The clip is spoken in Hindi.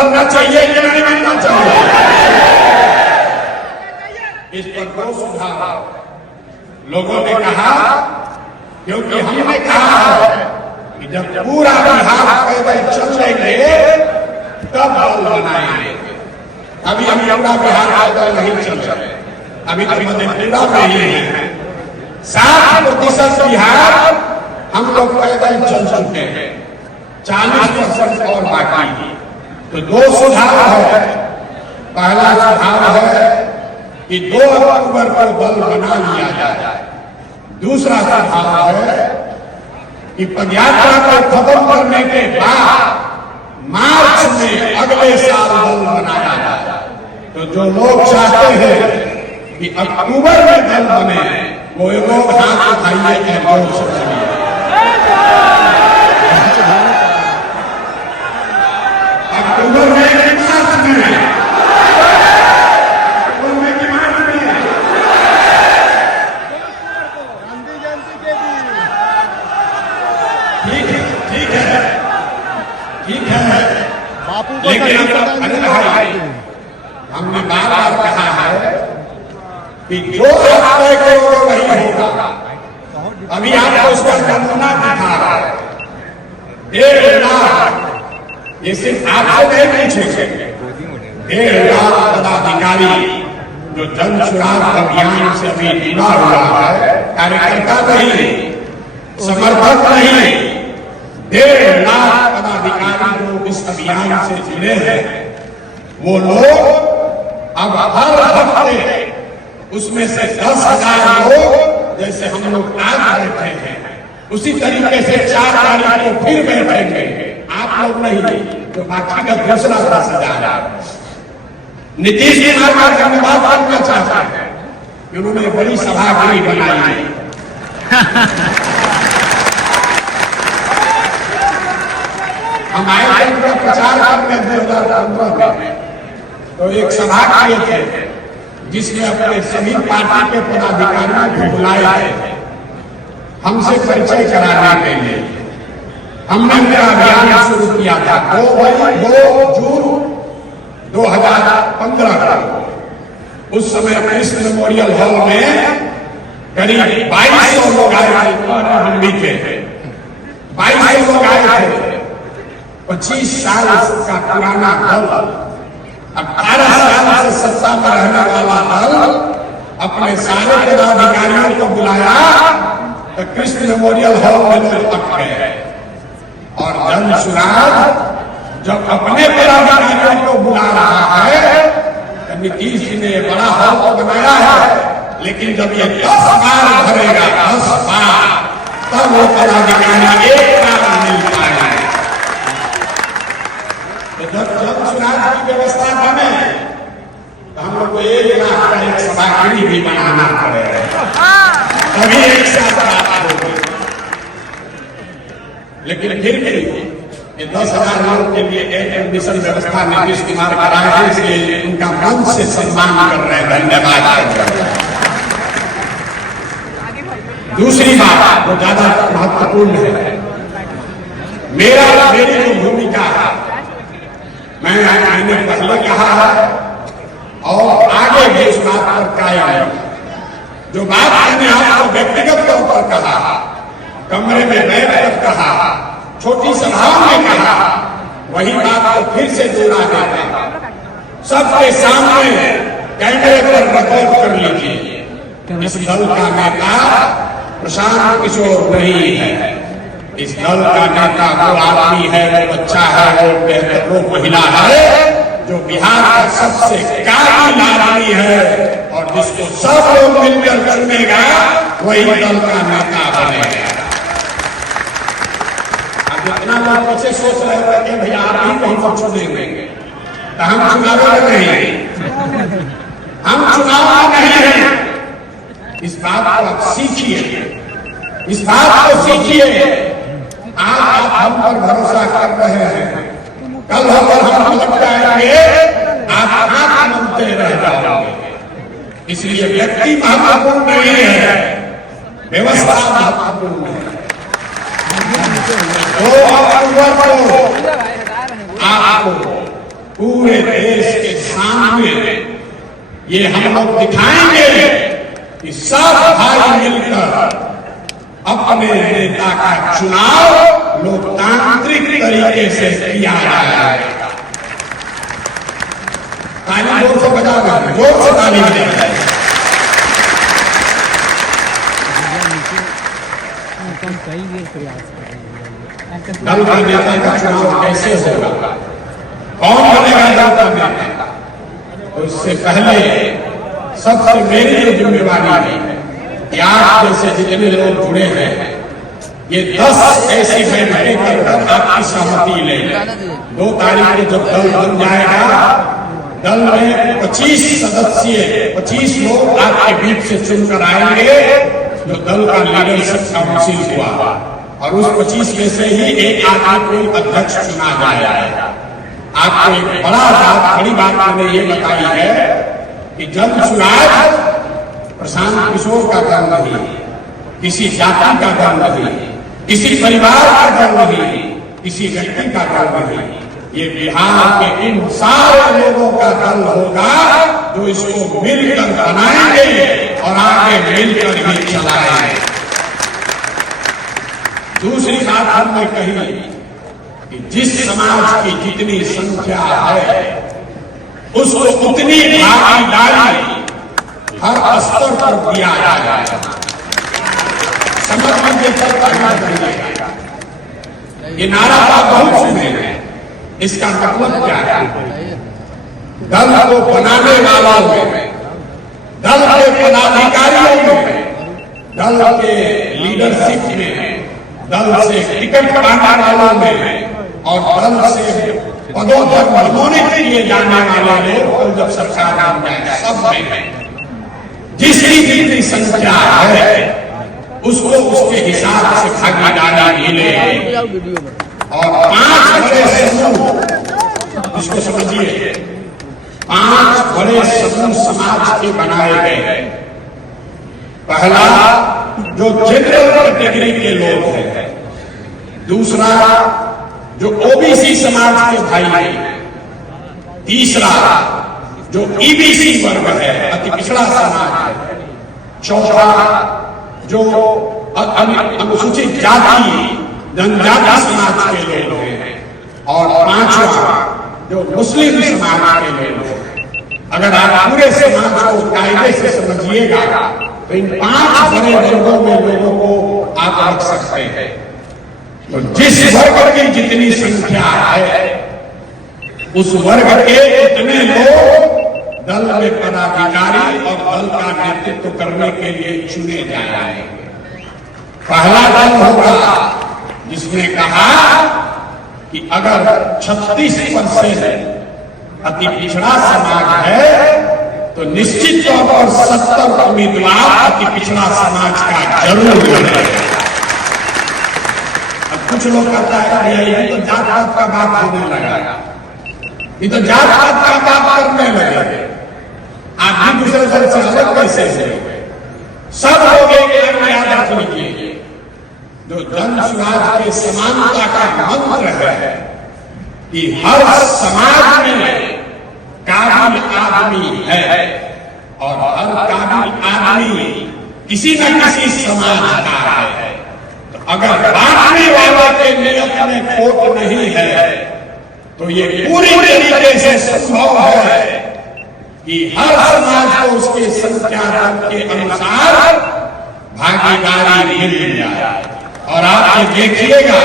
बनना चाहिए कि नहीं बनना चाहिए? इस पर दो सुझाव लोगों ने कहा, क्योंकि हमने कहा है कि जब पूरा बिहार पैदल चल लेंगे तब दल बनाएंगे। अभी हम पूरा बिहार पैदल नहीं चल रहे, अभी तो मधेपुरा में ही है। 60% बिहार हम लोग पैदल चल चुके हैं, 40% और बाकी है। तो दो सुझाव है। पहला सुझाव है कि 2 अक्टूबर को दल बना लिया जाए। दूसरा सुझाव है कि पदयात्रा को खत्म करने के बाद मार्च में अगले साल दल बनाया जाए। तो जो लोग चाहते हैं कि अक्टूबर में दल बने, वो लोग हाथ उठाइए और जोर से बोलिए। अक्टूबर में कि मार्च में? अक्टूबर में कि मार्च में? गांधी जयंती के दिन। ठीक है, ठीक है। बापू को लेकिन अरे भाई, हमने बार बार कहा है कि जो आप तय करोगे वही होगा। अभी आपको उसका नमूना दिखा रहा है। 1.5 लाख, ये सिर्फ आपसे नहीं पूछेंगे, 1.5 लाख पदाधिकारी जो जन सुराग अभियान से अभी जुड़ा हुआ है, कार्यकर्ता नहीं, समर्थक नहीं, 1.5 लाख पदाधिकारी लोग इस अभियान से जुड़े हैं। वो लोग अब हर हफ्ते उसमें से 10,000 लोग, जैसे हम लोग आज बैठे हैं, उसी तरीके से 4 तारीख को फिर बैठेंगे। आप लोग नहीं, तो बाकी का दूसरा 10,000। नीतीश कुमार का धन्यवाद करना चाहता है कि उन्होंने बड़ी सभागृह बनाई है। हम आए थे उनका प्रचार करने 2015 में, तो एक सभा किए थे जिसमें अपने सभी पार्टी के पदाधिकारियों को बुलाए थे हमसे परिचय कराने के लिए। हमने मेरा अभियान शुरू किया था 2 जून 2015 को। उस समय कृष्ण मेमोरियल हॉल में करीब 2200 लोग आए थे, हम भी थे। 2200 लोग आए थे। 25 साल का पुराना दल, 18 साल से सत्ता में रहने वाला दल अपने सारे पदाधिकारियों को बुलाया तो कृष्ण मेमोरियल हॉल में लोग अट गए। और जन सुराग जब अपने पदाधिकारियों को बुला रहा है तो नीतीश जी ने बड़ा हॉल बनाया है, लेकिन जब ये 10 बार भरेगा, 10 बार, तब वो पदाधिकारी एक बार मिल पाएंगे। तो जब जन सुराग की व्यवस्था बने तो हम लोग को 1 लाख का एक सभागृह भी बनाना पड़ेगा, तभी एक साथ बात होगी। लेकिन फिर भी ये 10,000 लोगों के लिए एक एडमिशन व्यवस्था नीतीश कुमार कराए हैं, इसलिए उनका मन से सम्मान कर रहे हैं, धन्यवाद कर रहे हैं। दूसरी बात जो ज्यादा महत्वपूर्ण है, मेरी जो भूमिका है, मैंने पहले कहा है और आगे भी इस बात पर कायम है। जो बात मैंने आपको व्यक्तिगत तौर पर कहा, कमरे में बैठकर कहा, छोटी सभाओं में कहा, वही बात को फिर से दोहरा देते हैं। सबके सामने कैमरे पर रिकॉर्ड कर लीजिए। इस दल का नेता प्रशांत किशोर नहीं है। इस दल का नेता वो आदमी है, वो बच्चा है, वो महिला है जो बिहार का सबसे काबिल आदमी है और जिसको सब लोग मिलकर चुनेगा वही दल का नेता बनेगा। अब जितना लोग पीछे सोच रहे हैं कि भैया आप ही कहीं को चुनेंगे, तो हम चुनाव में नहीं, हम चुनाव में नहीं हैं। इस बात को आप सीखिए, इस बात को सीखिए। आज आप हम पर भरोसा कर रहे हैं, कल होकर हम लग जाएंगे, आप हाथ मनते रह जाओगे। इसलिए व्यक्ति महत्वपूर्ण नहीं है, व्यवस्था महत्वपूर्ण है। 2 अक्टूबर को आपको पूरे देश के सामने ये हम लोग दिखाएंगे कि सब भाई मिलकर अपने नेता का चुनाव लोकतांत्रिक तरीके से किया जाएगा। ताली जोर से बजाना, जोर से ताली बजाना। दल का नेता का चुनाव कैसे होगा, कौन बनेगा दल का नेता, तो इससे पहले सबसे मेरी जो जिम्मेवारी है कि आप जैसे जितने लोग जुड़े हैं ये 10 ऐसी बैठकें कर आपकी सहमति लें। 2 तारीख को जब दल बन जाएगा, दल में 25 सदस्य 25 लोग आपके बीच से चुनकर आएंगे जो दल का लीडरशिप काउंसिल हुआ, और उस 25 में से ही एक आदमी को अध्यक्ष चुना जाएगा। आपको एक बड़ी बात मैंने ये बताई है कि जन चुनाव प्रशांत किशोर का दल नहीं, किसी जाति का दल नहीं, किसी परिवार का दल नहीं, किसी व्यक्ति का दल नहीं, ये बिहार के इन सारे लोगों का दल होगा जो इसको मिलकर बनाएंगे और आगे मिलकर ही चलाएंगे। दूसरी बात हमने कही कि जिस समाज की जितनी संख्या है उसको उतनी भागीदारी हर स्तर पर दिया जाएगा। समझ लीजिए, करना चाहिए। ये नारा आप बहुत सुने हैं, इसका मतलब क्या है? दल को बनाने वालों में, दल के पदाधिकारियों में, दल के लीडरशिप में, दल से टिकट पाने वालों में और दल से पदों तक मनोनीत किए जाने वाले लोग जब सरकार बन जाए, सब में जिसकी जितनी संख्या है उसको उसके हिसाब से भागीदारी मिले। और 5 बड़े समूह, इसको समझिए, 5 बड़े समूह समाज के बनाए गए। पहला जो जनरल कैटेगरी के लोग हैं, दूसरा जो ओबीसी समाज के भाई हैं, तीसरा जो ईबीसी वर्ग है, अति पिछड़ा समाज है, चौथा जो अनुसूचित जाति जनजाति समाज के लोग हैं, और 5वां जो मुस्लिम समाज के लोग हैं। अगर आप पूरे समाज को कायदे से समझिएगा तो इन 5 बड़े वर्गों में लोगों को आप रख सकते हैं। तो जिस वर्ग की जितनी संख्या है उस वर्ग के इतने लोग दल में पदाधिकारी और दल का नेतृत्व करने के लिए चुने जाएंगे। पहला दल होगा जिसने कहा कि अगर 36% अति पिछड़ा समाज है तो निश्चित तौर पर 70 उम्मीदवार अति पिछड़ा समाज का जरूर बने। अब कुछ लोग कहता है ये तो जात पात का बात होने लगा, ये तो जात पात का बात करने लगे, आप भी दूसरे दल से अलग कैसे हुए? सब लोग एक याद रख लीजिए, जो जन समाज के समानता का मंत्र है कि हर समाज में काबिल आदमी है और हर काबिल आदमी किसी न किसी समाज का है। तो अगर बांटने वाले के नियत में खोट नहीं है तो ये पूरी तरीके से संभव है कि हर समाज को उसके संख्या के अनुसार भागीदारी मिल जाए। और आप ये देखिएगा